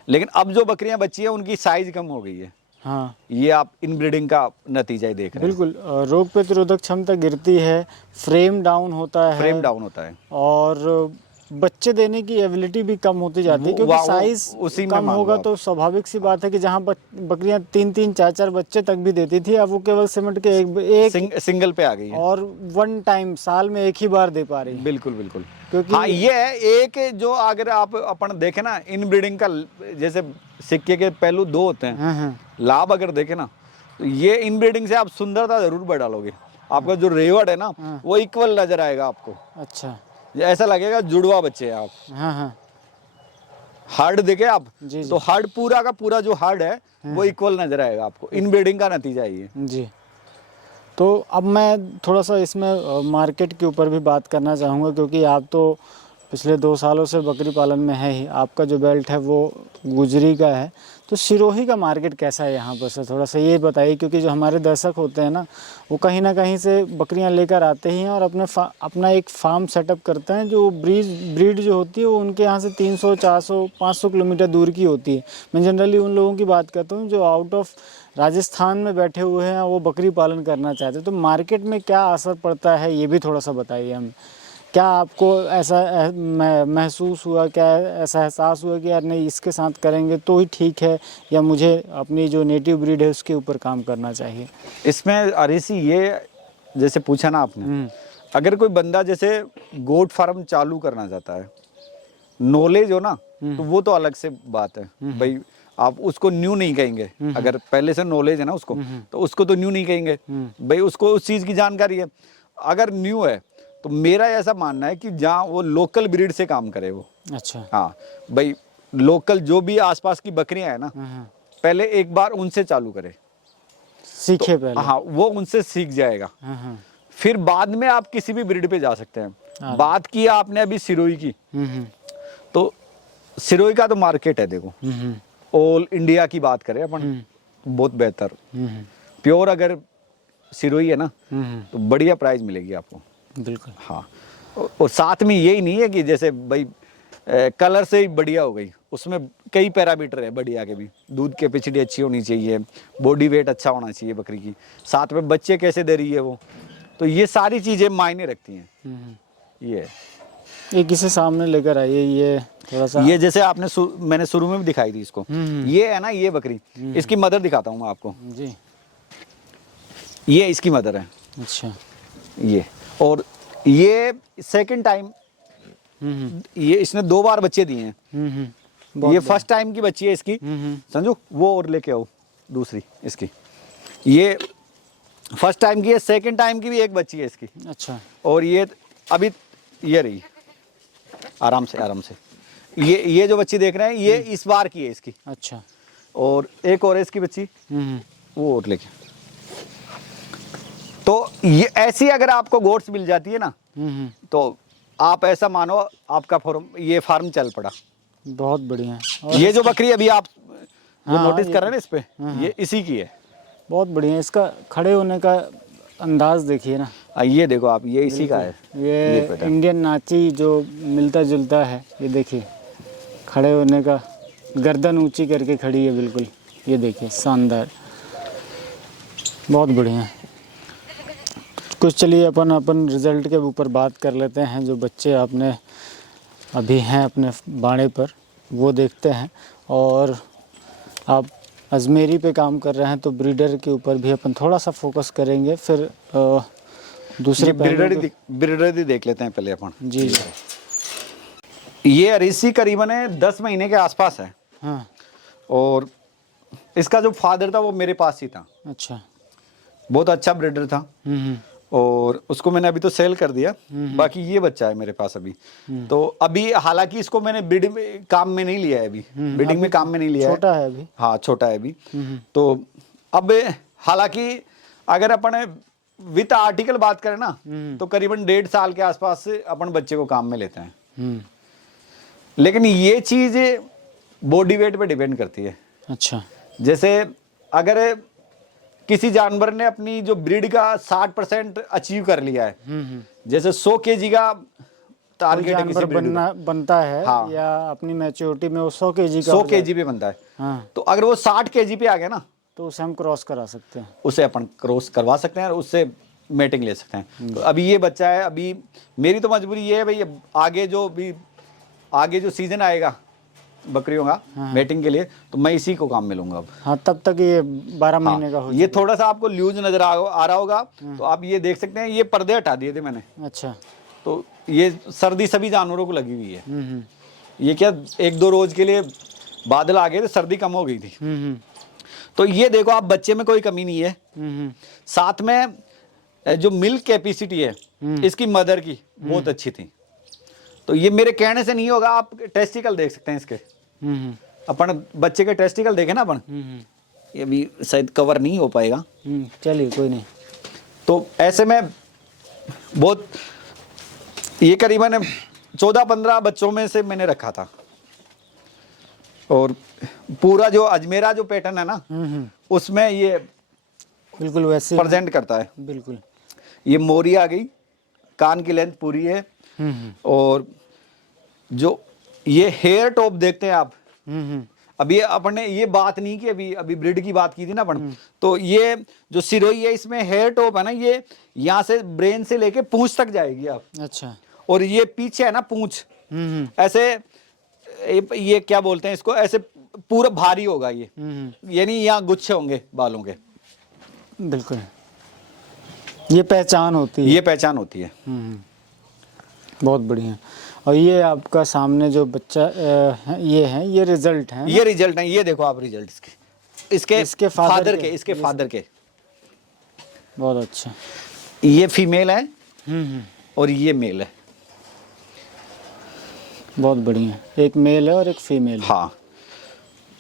लेकिन अब जो बकरियां बची हैं उनकी साइज कम हो गई है। हाँ, ये आप इनब्रीडिंग का नतीजा ही देख रहे हैं। बिल्कुल। रोग प्रतिरोधक क्षमता गिरती है, फ्रेम डाउन होता है, फ्रेम डाउन होता है, और बच्चे देने की एबिलिटी भी कम होती जाती है, क्योंकि साइज उसी में कम मान लो होगा आप। तो स्वाभाविक सी बात है कि जहाँ बकरियां 3-3, 4-4 बच्चे तक भी देती थी, अब वो केवल सिमट के एक सिंगल पे आ गई है। और 1 टाइम साल में एक ही बार दे पा रही है। बिल्कुल बिल्कुल। क्योंकि हाँ, ये है एक जो अगर आप अपन देखें ना इनब्रीडिंग का, जैसे सिक्के के पहलू 2 होते हैं, लाभ अगर देखें ना तो ये इनब्रीडिंग से आप सुंदरता जरूर बढ़ा लोगे। आपका जो रेवड़ है ना वो इक्वल नजर आएगा आपको। अच्छा। ऐसा लगेगा जुड़वा बच्चे हैं आप। हाँ। हार्ड देखे आप जी, तो हार्ड पूरा का पूरा जो हार्ड है वो इक्वल नजर आएगा आपको। इनब्रीडिंग का नतीजा ये। जी। तो अब मैं थोड़ा सा इसमें मार्केट के ऊपर भी बात करना चाहूँगा, क्योंकि आप तो पिछले 2 सालों से बकरी पालन में है ही, आपका जो बेल्ट है वो गुजरी का है, तो सिरोही का मार्केट कैसा है यहाँ पर से थोड़ा सा ये बताइए, क्योंकि जो हमारे दर्शक होते हैं ना वो कहीं ना कहीं से बकरियाँ लेकर आते ही हैं और अपना एक फार्म सेटअप करते हैं। जो ब्रीड जो होती है वो उनके यहाँ से 300, 400, 500 किलोमीटर दूर की होती है। मैं जनरली उन लोगों की बात करता हूँ जो आउट ऑफ राजस्थान में बैठे हुए हैं, वो बकरी पालन करना चाहते हैं। तो मार्केट में क्या असर पड़ता है ये भी थोड़ा सा बताइए हमें, क्या आपको ऐसा महसूस हुआ, क्या ऐसा एहसास हुआ कि यार नहीं इसके साथ करेंगे तो ही ठीक है, या मुझे अपनी जो नेटिव ब्रीड है उसके ऊपर काम करना चाहिए? इसमें अरिसी ये जैसे पूछा ना आपने, अगर कोई बंदा जैसे गोट फार्म चालू करना चाहता है, नॉलेज हो ना, तो वो तो अलग से बात है भाई, आप उसको न्यू नहीं कहेंगे। अगर पहले से नॉलेज है ना उसको, तो उसको तो न्यू नहीं कहेंगे भाई, उसको उस चीज़ की जानकारी है। अगर न्यू है तो मेरा ऐसा मानना है कि जहाँ वो लोकल ब्रीड से काम करे वो। अच्छा। हाँ भाई, लोकल जो भी आसपास की बकरियां है ना, पहले एक बार उनसे चालू करे, सीखे पहले। हाँ वो उनसे सीख जाएगा। फिर बाद में आप किसी भी ब्रीड पे जा सकते हैं। बात की आपने अभी सिरोही की, तो सिरोही का तो मार्केट है देखो, ऑल इंडिया की बात करें अपन, बहुत बेहतर प्योर अगर सिरोही है ना, तो बढ़िया प्राइस मिलेगी आपको। बिल्कुल। हाँ, और साथ में यही नहीं है कि जैसे भाई कलर से ही बढ़िया हो गई, उसमें कई पैरामीटर है बढ़िया के भी। दूध कैपेसिटी अच्छी होनी चाहिए, बॉडी वेट अच्छा होना चाहिए बकरी की, साथ में बच्चे कैसे दे रही है वो, तो ये सारी चीज़ें मायने रखती हैं। ये किसे सामने लेकर आइए, ये थोड़ा सा। ये जैसे आपने मैंने शुरू में भी दिखाई थी इसको, ये है ना, ये बकरी, इसकी मदर दिखाता हूँ मैं आपको जी। ये इसकी मदर है। अच्छा। ये, और ये सेकंड टाइम, ये इसने 2 बार बच्चे दिए हैं। ये फर्स्ट टाइम की बच्ची है इसकी, समझो वो, और लेके आओ दूसरी इसकी, ये फर्स्ट टाइम की है, सेकंड टाइम की भी एक बच्ची है इसकी। अच्छा। और ये अभी ये रही, आराम से आराम से, ये जो बच्ची देख रहे हैं ये इस बार की है इसकी। अच्छा। और एक और है इसकी बच्ची, वो और लेके। तो ये ऐसी अगर आपको गोट्स मिल जाती है ना, तो आप ऐसा मानो आपका ये फार्म चल पड़ा। बहुत बढ़िया। और ये जो बकरी अभी आप जो हाँ, नोटिस कर रहे हैं ना इस पे, ये इसी की है। बहुत बढ़िया। इसका खड़े होने का अंदाज देखिए ना। ये देखो आप, ये इसी का है। ये इंडियन नाची जो मिलता जुलता है, ये देखिए खड़े होने का, गर्दन ऊंची करके खड़ी है बिल्कुल, ये देखिए शानदार, बहुत बढ़िया। कुछ चलिए अपन रिज़ल्ट के ऊपर बात कर लेते हैं। जो बच्चे आपने अभी हैं अपने बाड़े पर, वो देखते हैं। और आप अजमेरी पे काम कर रहे हैं, तो ब्रीडर के ऊपर भी अपन थोड़ा सा फोकस करेंगे। फिर दूसरे ब्रीडर ही देख लेते हैं पहले अपन। जी। ये अरिसी करीबन 10 महीने के आसपास है। हाँ। और इसका जो फादर था वो मेरे पास ही था। अच्छा। बहुत अच्छा ब्रीडर था। और उसको मैंने अभी तो सेल कर दिया। बाकी ये बच्चा है मेरे पास अभी। तो अभी हालांकि इसको मैंने ब्रीडिंग में काम में नहीं लिया है, अभी ब्रीडिंग में काम में नहीं लिया है, छोटा है अभी। हाँ छोटा है अभी। तो अब हालांकि अगर अपन विद आर्टिकल बात करें ना, तो करीबन 1.5 साल के आसपास से अपन बच्चे को काम में लेते हैं। लेकिन ये चीज बॉडी वेट पे डिपेंड करती है। अच्छा। जैसे अगर किसी जानवर ने अपनी जो ब्रीड का 60% अचीव कर लिया है, जैसे 100 केजी का टारगेट है किसी ब्रीड बनता है, हाँ, या अपनी मैच्योरिटी में वो 100 केजी का 100 केजी पे बनता है। हाँ। तो अगर वो 60 केजी पे आ गया ना, तो उसे हम क्रॉस करा सकते हैं, उसे अपन क्रॉस करवा सकते हैं और उससे मेटिंग ले सकते हैं। तो अभी ये बच्चा है, अभी मेरी तो मजबूरी ये है भाई, आगे जो सीजन आएगा बकरियों का मेटिंग के लिए, तो मैं इसी को काम में लूंगा अब। हाँ, तब तक ये 12 महीने का हो ये थोड़ा सा आपको लूज नजर आ रहा होगा, तो आप ये देख सकते हैं, ये पर्दे हटा दिए थे मैंने। अच्छा। तो ये सर्दी सभी जानवरों को लगी हुई है। ये क्या 1-2 रोज के लिए बादल आ गए थे, सर्दी कम हो गई थी। तो ये देखो आप, बच्चे में कोई कमी नहीं है। साथ में जो मिल्क कैपेसिटी है इसकी मदर की बहुत अच्छी थी। तो ये मेरे कहने से नहीं होगा, आप टेस्टिकल देख सकते हैं इसके। अपन बच्चे के टेस्टिकल देखे ना अपन, ये भी शायद कवर नहीं हो पाएगा। चलिए कोई नहीं। तो ऐसे में बहुत, ये करीबन 14-15 बच्चों में से मैंने रखा था। और पूरा जो अजमेरा जो पैटर्न है ना, उसमें ये बिल्कुल वैसे प्रेजेंट करता है। बिल्कुल। ये मोरी आ गई, कान की लेंथ पूरी है। और जो ये हेयर टॉप देखते हैं आप, अभी अपन ने ये बात नहीं की, अभी ब्रीड की बात की थी ना अपन। तो ये जो सिरोही है, इसमें हेयर टॉप है ना, ये यहाँ से ब्रेन से लेके पूंछ तक जाएगी आप। अच्छा। और ये पीछे है ना पूंछ, ऐसे ये क्या बोलते हैं इसको, ऐसे पूरा भारी होगा ये, यानी यहाँ गुच्छे होंगे बालों के। बिल्कुल, ये पहचान होती है। ये पहचान होती है। बहुत बढ़िया। और ये आपका सामने जो बच्चा ये है, ये रिजल्ट है, ये रिजल्ट है, ये देखो आप रिजल्ट इसके फादर के, इसके फादर के। बहुत अच्छा। ये फीमेल है और ये मेल है। बहुत बढ़िया, एक मेल है और एक फीमेल है। हाँ,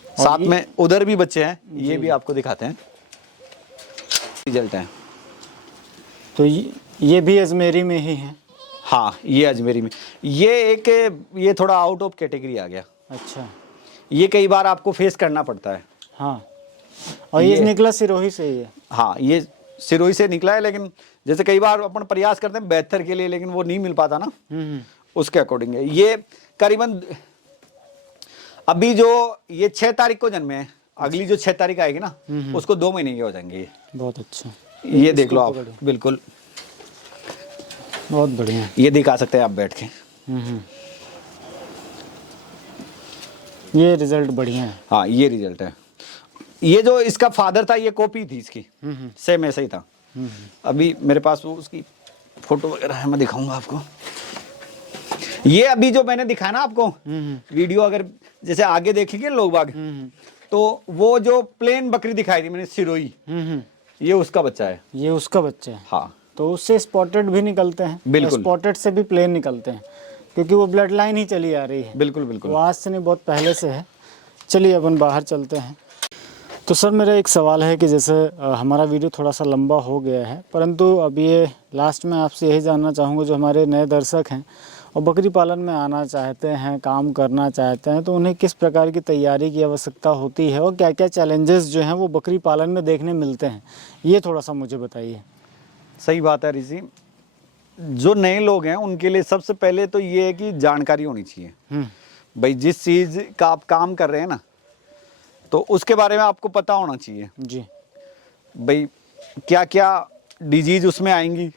साथ में उधर भी बच्चे हैं, ये भी आपको दिखाते हैं रिजल्ट है। तो ये भी अजमेरी में ही है। हाँ, ये अजमेरी में, ये थोड़ा आउट ऑफ कैटेगरी आ गया। अच्छा, ये कई बार आपको फेस करना पड़ता है। हाँ, और ये निकला सिरोही से ही है। हाँ, ये सिरोही से निकला है, लेकिन जैसे कई बार अपन प्रयास करते हैं बेहतर के लिए, लेकिन वो नहीं मिल पाता ना, उसके अकॉर्डिंग है। ये करीबन अभी जो ये 6 तारीख को जन्मे है, अगली जो 6 तारीख आएगी ना, उसको 2 महीने के हो जाएंगे ये। बहुत अच्छा, ये देख लो आप, बिल्कुल बहुत बढ़िया। ये दिखा सकते हैं आप बैठ के। ये रिजल्ट बढ़िया है। हाँ, ये रिजल्ट है। ये जो इसका फादर था, ये कॉपी थी इसकी, सेम ऐसा ही था। अभी मेरे पास वो उसकी फोटो वगैरह है, मैं दिखाऊंगा आपको। ये अभी जो मैंने दिखाया ना आपको वीडियो, अगर जैसे आगे देखेंगे लोग बाग, तो वो जो प्लेन बकरी दिखाई थी मैंने सिरोही, ये उसका बच्चा है। ये उसका बच्चा है। हाँ, तो उससे स्पॉटेड भी निकलते हैं। बिल्कुल। स्पॉटेड से भी प्लेन निकलते हैं, क्योंकि वो ब्लड लाइन ही चली आ रही है। बिल्कुल बिल्कुल। वो आज से नहीं, बहुत पहले से है। चलिए अपन बाहर चलते हैं। तो सर, मेरा एक सवाल है कि जैसे हमारा वीडियो थोड़ा सा लंबा हो गया है, परंतु अब ये लास्ट में आपसे यही जानना चाहूँगा, जो हमारे नए दर्शक हैं और बकरी पालन में आना चाहते हैं, काम करना चाहते हैं, तो उन्हें किस प्रकार की तैयारी की आवश्यकता होती है और क्या क्या चैलेंजेस जो हैं वो बकरी पालन में देखने मिलते हैं, ये थोड़ा सा मुझे बताइए। सही बात है ऋषि। जो नए लोग हैं उनके लिए सबसे पहले तो ये है कि जानकारी होनी चाहिए। भाई, जिस चीज़ का आप काम कर रहे हैं ना, तो उसके बारे में आपको पता होना चाहिए जी। भाई, क्या क्या डिजीज उसमें आएंगी,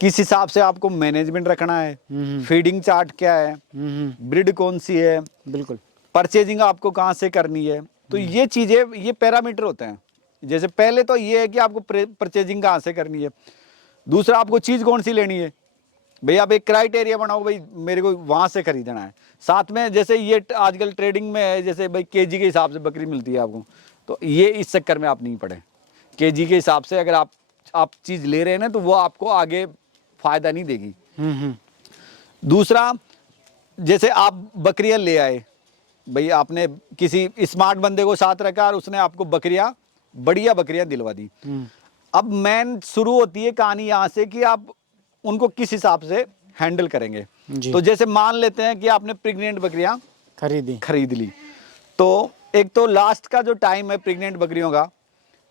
किस हिसाब से आपको मैनेजमेंट रखना है, फीडिंग चार्ट क्या है, ब्रीड कौन सी है, बिल्कुल, परचेजिंग आपको कहाँ से करनी है। तो ये चीज़ें, ये पैरामीटर होते हैं। जैसे पहले तो ये है कि आपको परचेजिंग कहाँ से करनी है, दूसरा आपको चीज़ कौन सी लेनी है। भाई, आप एक क्राइटेरिया बनाओ, भाई मेरे को वहाँ से खरीदना है। साथ में जैसे ये आजकल ट्रेडिंग में है, जैसे भाई केजी के हिसाब से बकरी मिलती है आपको, तो ये इस चक्कर में आप नहीं पड़े। केजी के हिसाब से अगर आप चीज़ ले रहे हैं ना, तो वो आपको आगे फ़ायदा नहीं देगी। दूसरा, जैसे आप बकरियां ले आए, भाई आपने किसी स्मार्ट बंदे को साथ रखा और उसने आपको बकरियां, बढ़िया बकरियां दिलवा दी। अब मेन शुरू होती है कहानी यहाँ से कि आप उनको किस हिसाब से हैंडल करेंगे। तो जैसे मान लेते हैं कि आपने प्रेग्नेंट बकरियां खरीद ली, तो एक तो लास्ट का जो टाइम है प्रेग्नेंट बकरियों का,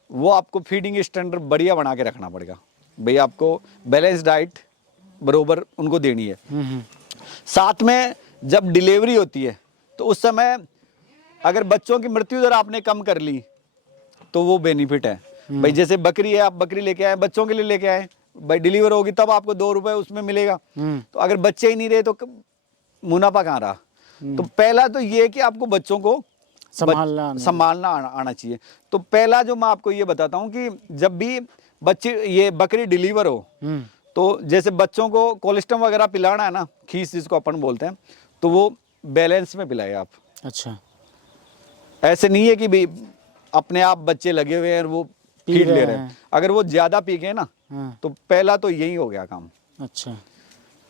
वो आपको फीडिंग स्टैंडर्ड बढ़िया बना के रखना पड़ेगा। भाई, आपको बैलेंस डाइट बरोबर उनको देनी है। साथ में जब डिलीवरी होती है, तो उस समय अगर बच्चों की मृत्यु दर आपने कम कर ली, तो वो बेनिफिट है। भाई, जैसे बकरी है, आप बकरी लेके आए, बच्चों के लिए लेके आए, भाई डिलीवर होगी तब आपको 2 रुपए उसमें मिलेगा। तो अगर बच्चे ही नहीं रहे तो मुनाफा कहाँ रहा। तो पहला तो ये है कि आपको बच्चों को संभालना आना चाहिए। तो पहला जो मैं आपको ये बताता हूँ कि जब भी ये बकरी डिलीवर हो, तो जैसे बच्चों को कोलेस्ट्रॉल वगैरह पिलाना है ना, खीस जिसको अपन बोलते हैं, तो वो बैलेंस में पिलाए आप। अच्छा, ऐसे नहीं है कि भाई अपने आप बच्चे लगे हुए हैं और वो फीड ले रहे हैं। अगर वो ज्यादा पी गए ना, तो पहला तो यही हो गया काम। अच्छा,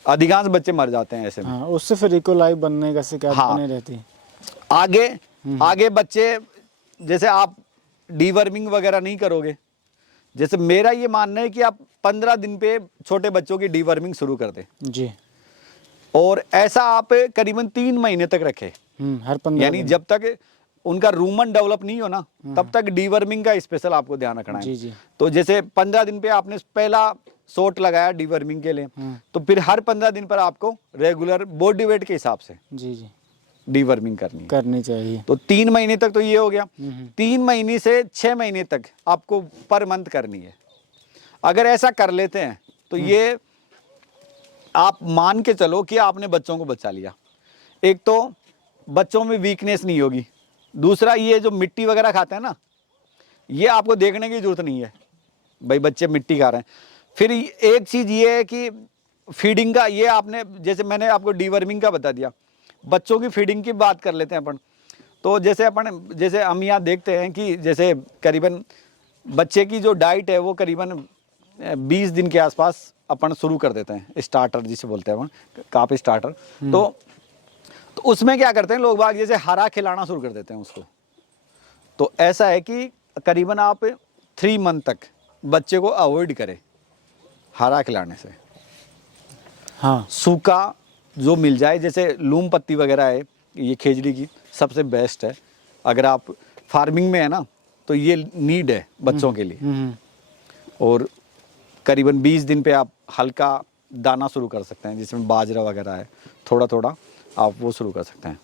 अधिकांश बच्चे मर जाते हैं ऐसे में। हाँ, उससे फिर इकोलाई बनने का शिकायत बनी रहती है। आगे बच्चे, जैसे आप डीवर्मिंग वगैरह नहीं करोगे, जैसे मेरा ये मानना है कि आप 15 दिन पे छोटे बच्चों की डीवर्मिंग शुरू कर दें जी, और ऐसा आप करीबन 3 महीने तक रखें। हर 15 यानी जब तक उनका रूमन डेवलप नहीं हो ना, तब तक डीवर्मिंग का स्पेशल आपको ध्यान रखना है। जी। तो जैसे 15 दिन पे आपने पहला शॉट लगाया डीवर्मिंग के लिए, तो फिर हर 15 दिन पर आपको रेगुलर बॉडी वेट के हिसाब से जी डीवर्मिंग करनी चाहिए। तो 3 महीने तक तो ये हो गया। 3 महीने से 6 महीने तक आपको पर मंथ करनी है। अगर ऐसा कर लेते हैं तो ये आप मान के चलो कि आपने बच्चों को बचा लिया, एक तो बच्चों में वीकनेस नहीं होगी, दूसरा ये जो मिट्टी वगैरह खाते हैं ना, ये आपको देखने की जरूरत नहीं है भाई बच्चे मिट्टी खा रहे हैं। फिर एक चीज़ ये है कि फीडिंग का, ये आपने जैसे मैंने आपको डीवर्मिंग का बता दिया, बच्चों की फीडिंग की बात कर लेते हैं अपन। तो जैसे हम यहाँ देखते हैं कि जैसे करीबन बच्चे की जो डाइट है वो करीबन 20 दिन के आसपास अपन शुरू कर देते हैं, स्टार्टर जिसे बोलते हैं अपन, काप स्टार्टर। तो उसमें क्या करते हैं लोग बाग, जैसे हरा खिलाना शुरू कर देते हैं उसको। तो ऐसा है कि करीबन आप 3 मंथ तक बच्चे को अवॉइड करें हरा खिलाने से। हाँ, सूखा जो मिल जाए, जैसे लूम पत्ती वगैरह है, ये खेजड़ी की सबसे बेस्ट है। अगर आप फार्मिंग में है ना, तो ये नीड है बच्चों के लिए। और करीबन 20 दिन पे आप हल्का दाना शुरू कर सकते हैं, जिसमें बाजरा वगैरह है, थोड़ा थोड़ा आप वो शुरू कर सकते हैं।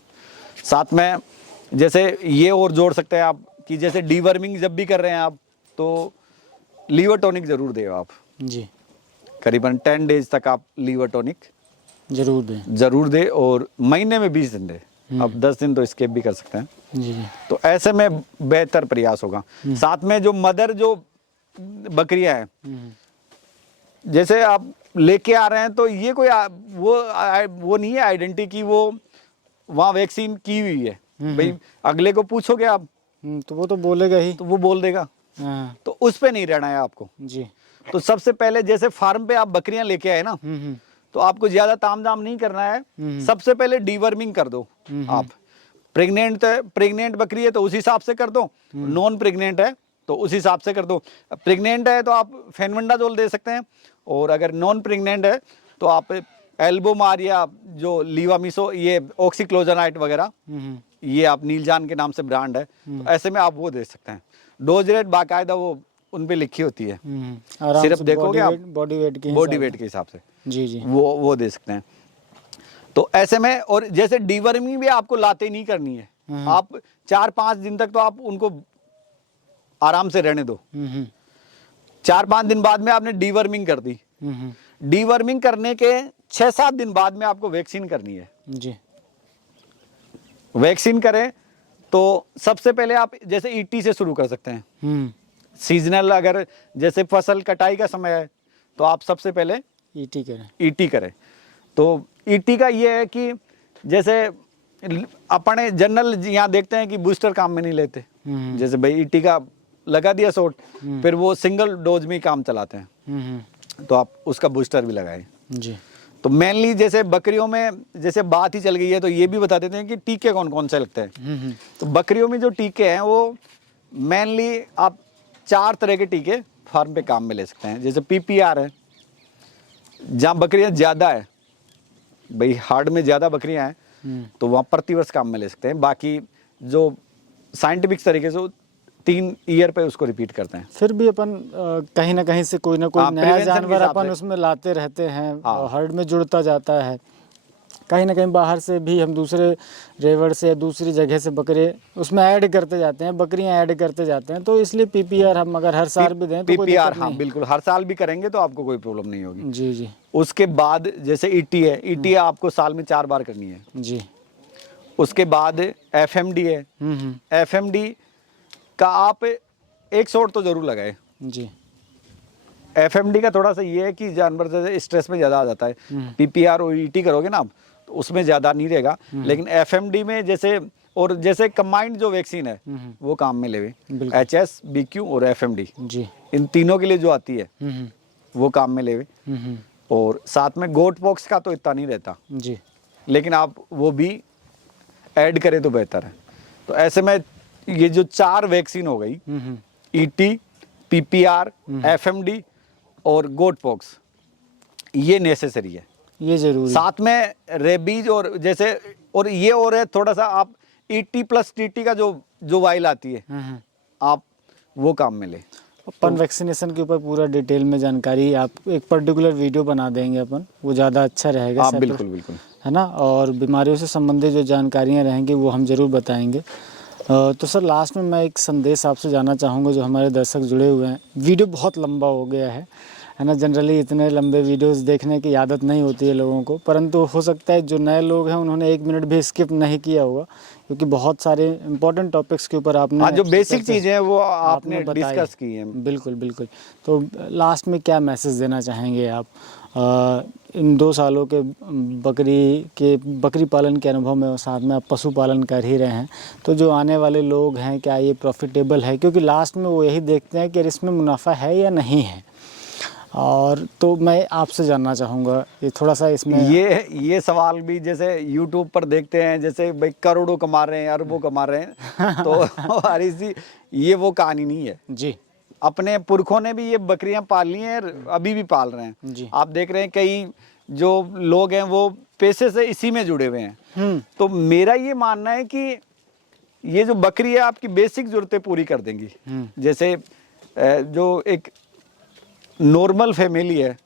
साथ में जैसे ये और जोड़ सकते हैं आप कि जैसे डीवर्मिंग जब भी कर रहे हैं आप, तो लीवर टॉनिक ज़रूर दें आप जी, करीबन 10 डेज तक आप लीवर टॉनिक ज़रूर दें। और महीने में 20 दिन दें। अब 10 दिन तो स्किप भी कर सकते हैं। जी जी। तो ऐसे में बेहतर प्रयास होगा। साथ में जो मदर जो बकरियां हैं, जैसे आप लेके आ रहे हैं, तो ये कोई वो नहीं है आइडेंटिटी की वो वहाँ वैक्सीन की हुई है। भाई अगले को पूछोगे आप, तो वो तो बोलेगा ही, तो वो बोल देगा। हाँ तो उस पे नहीं रहना है आपको जी। तो सबसे पहले जैसे फार्म पे आप बकरियां लेके आए ना, तो आपको ज्यादा तामझाम नहीं करना है। सबसे पहले डीवर्मिंग कर दो आप। प्रेग्नेंट बकरी है तो उस हिसाब से कर दो, नॉन प्रेग्नेंट है तो उस हिसाब से कर दो। प्रेग्नेंट है तो आप फेनवंडाजोल दे सकते हैं, और अगर नॉन प्रेग्नेंट है तो आप एल्बोमार या जो लीवामिसो, ये ऑक्सीक्लोजनाइट वगैरह, ये आप नीलजान के नाम से ब्रांड है, तो ऐसे में आप वो दे सकते हैं। डोज रेट बाकायदा वो उन पे लिखी होती है, सिर्फ देखोगे आप बॉडी वेट के हिसाब से जी जी वो दे सकते हैं। तो ऐसे में, और जैसे डीवर्मिंग भी आपको लाते नहीं करनी है, आप 4-5 दिन तक तो आप उनको आराम से रहने दो। 4-5 दिन बाद में आपने डीवर्मिंग कर दी, डीवर्मिंग करने के 6-7 दिन बाद में आपको वैक्सीन करनी है जी। वैक्सीन करें तो सबसे पहले आप जैसे ईटी से शुरू कर सकते हैं। सीजनल, अगर जैसे फसल कटाई का समय है तो आप सबसे पहले ईटी करें। तो ईटी का ये है कि जैसे अपने जनरल यहाँ देखते हैं कि बूस्टर काम में नहीं लेते, जैसे भाई ईटी का लगा दिया शॉट, फिर वो सिंगल डोज में ही काम चलाते हैं, तो आप उसका बूस्टर भी लगाएं जी। तो मेनली जैसे बकरियों में जैसे बात ही चल गई है, तो ये भी बता देते हैं कि टीके कौन कौन से लगते हैं। तो बकरियों में जो टीके हैं वो मेनली आप 4 तरह के टीके फार्म पे काम में ले सकते हैं। जैसे पीपीआर है, जहाँ बकरियां ज़्यादा है, भाई हार्ड में ज़्यादा बकरियां हैं, तो वहाँ प्रतिवर्ष काम में ले सकते हैं। बाकी जो साइंटिफिक तरीके से 3 ईयर पे उसको रिपीट करते हैं। फिर भी अपन कहीं ना कहीं से कोई ना कोई नया जानवर अपन से उसमें लाते रहते हैं, हर्ड में जुड़ता जाता है। कहीं ना कहीं बाहर से भी हम दूसरे रेवड़ से या दूसरी जगह से बकरे उसमें ऐड करते जाते हैं, बकरियां ऐड करते जाते हैं। तो इसलिए पीपीआर हम अगर हर साल भी दें तो पीपीआर, हाँ बिल्कुल, हर साल भी करेंगे तो आपको कोई प्रॉब्लम नहीं होगी। जी जी। उसके बाद जैसे ईटी है, ईटी आपको साल में 4 बार करनी है जी। उसके बाद एफएमडी है, एफएमडी का आप एक शॉट तो जरूर लगाए जी। एफएमडी का थोड़ा सा ये है कि जानवर जैसे स्ट्रेस में ज़्यादा आ जाता है। पीपीआर और ईटी करोगे ना आप, तो उसमें ज़्यादा नहीं रहेगा, लेकिन एफएमडी में जैसे, और जैसे कंबाइंड जो वैक्सीन है वो काम में लेवे, एचएस, बीक्यू और एफएमडी जी, इन तीनों के लिए जो आती है वो काम में लेवे। और साथ में गोट पॉक्स का तो इतना नहीं रहता जी, लेकिन आप वो भी ऐड करें तो बेहतर है। तो ऐसे में ये जो 4 वैक्सीन हो गई, ईटी, पीपीआर, एफएमडी और गोट पॉक्स, ये नेसेसरी है, ये जरूरी। साथ में रेबीज और जैसे, और ये और है थोड़ा सा, आप ईटी प्लस टीटी का जो वाइल आती है आप वो काम में ले। अपन वैक्सीनेशन के ऊपर पूरा डिटेल में जानकारी आप एक पर्टिकुलर वीडियो बना देंगे अपन, वो ज़्यादा अच्छा रहेगा। आप बिल्कुल बिल्कुल, है ना। और बीमारियों से संबंधित जो जानकारियाँ रहेंगी वो हम ज़रूर बताएंगे। तो सर लास्ट में मैं एक संदेश आपसे जानना चाहूँगा, जो हमारे दर्शक जुड़े हुए हैं। वीडियो बहुत लंबा हो गया है, है ना, जनरली इतने लंबे वीडियोस देखने की आदत नहीं होती है लोगों को, परंतु हो सकता है जो नए लोग हैं उन्होंने 1 मिनट भी स्किप नहीं किया होगा, क्योंकि बहुत सारे इंपॉर्टेंट टॉपिक्स के ऊपर आपने हाँ, जो बेसिक चीज़ें हैं वो आपने बताई। डिस्कस की हैं। बिल्कुल बिल्कुल। तो लास्ट में क्या मैसेज देना चाहेंगे आप इन 2 सालों के बकरी पालन के अनुभव में, और साथ में आप पशुपालन कर ही रहे हैं, तो जो आने वाले लोग हैं क्या ये प्रॉफिटेबल है, क्योंकि लास्ट में वो यही देखते हैं कि इसमें मुनाफा है या नहीं है। और तो मैं आपसे जानना चाहूँगा ये थोड़ा सा इसमें ये सवाल भी जैसे यूट्यूब पर देखते हैं, जैसे भाई करोड़ों कमा रहे हैं, अरबों कमा रहे हैं, तो हमारी सी ये वो कहानी नहीं है जी। अपने पुरखों ने भी ये बकरियां पाली हैं, अभी भी पाल रहे हैं जी। आप देख रहे हैं कई जो लोग हैं वो पेशे से इसी में जुड़े हुए हैं। तो मेरा ये मानना है कि ये जो बकरी है आपकी बेसिक जरूरतें पूरी कर देंगी। जैसे जो एक नॉर्मल फैमिली है,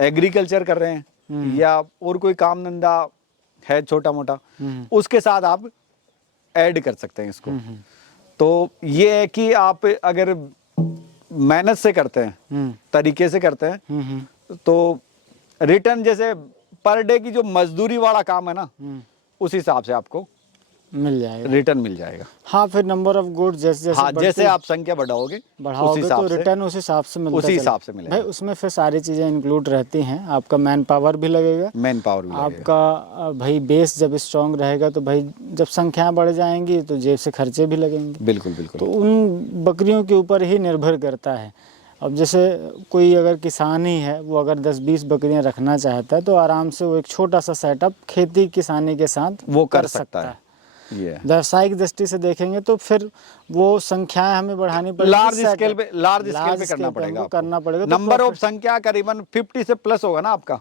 एग्रीकल्चर कर रहे हैं या और कोई काम धंधा है छोटा मोटा, उसके साथ आप ऐड कर सकते हैं इसको। तो ये है कि आप अगर मेहनत से करते हैं, तरीके से करते हैं, तो रिटर्न जैसे पर डे की जो मजदूरी वाला काम है ना, उस हिसाब से आपको मिल जाएगा, रिटर्न मिल जाएगा। हाँ, फिर नंबर ऑफ गुड्स जैसे हाँ, जैसे आप संख्या बढ़ाओगे तो रिटर्न उस हिसाब से मिलता उसी हिसाब से मिलेगा भाई। उसमें फिर सारी चीज़ें इंक्लूड रहती हैं, आपका मैन पावर भी लगेगा, आपका भाई बेस जब स्ट्रांग रहेगा तो भाई जब संख्याएं बढ़ जाएंगी तो जेब से खर्चे भी लगेंगे। बिल्कुल बिल्कुल। तो उन बकरियों के ऊपर ही निर्भर करता है। अब जैसे कोई अगर किसान ही है, वो अगर 10-20 बकरियां रखना चाहता है तो आराम से वो एक छोटा सा सेटअप खेती किसानी के साथ वो कर सकता है। व्यावसायिक दृष्टि से देखेंगे तो फिर वो संख्याएं हमें बढ़ानी पड़ेगी, लार्ज स्केल पे करना पड़ेगा। नंबर ऑफ संख्या करीबन 50 से प्लस होगा ना आपका,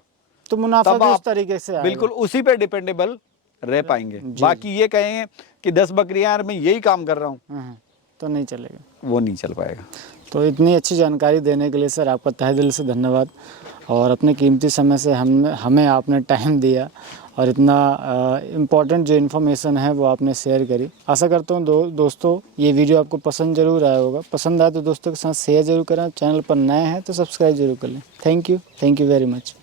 तो मुनाफा भी उस तरीके से बिल्कुल उसी पे डिपेंडेबल रह पाएंगे। बाकी ये कहेंगे कि 10 बकरियां मैं यही काम कर रहा हूँ तो नहीं चलेगा, वो नहीं चल पाएगा। तो इतनी अच्छी जानकारी देने के लिए सर आपका तहे दिल से धन्यवाद, और अपने कीमती समय से हमें आपने टाइम दिया और इतना इम्पॉर्टेंट जो इन्फॉर्मेशन है वो आपने शेयर करी। आशा करता हूँ दोस्तों ये वीडियो आपको पसंद जरूर आया होगा। पसंद आए तो दोस्तों के साथ शेयर जरूर करें, चैनल पर नए हैं तो सब्सक्राइब जरूर कर लें। Thank you very much.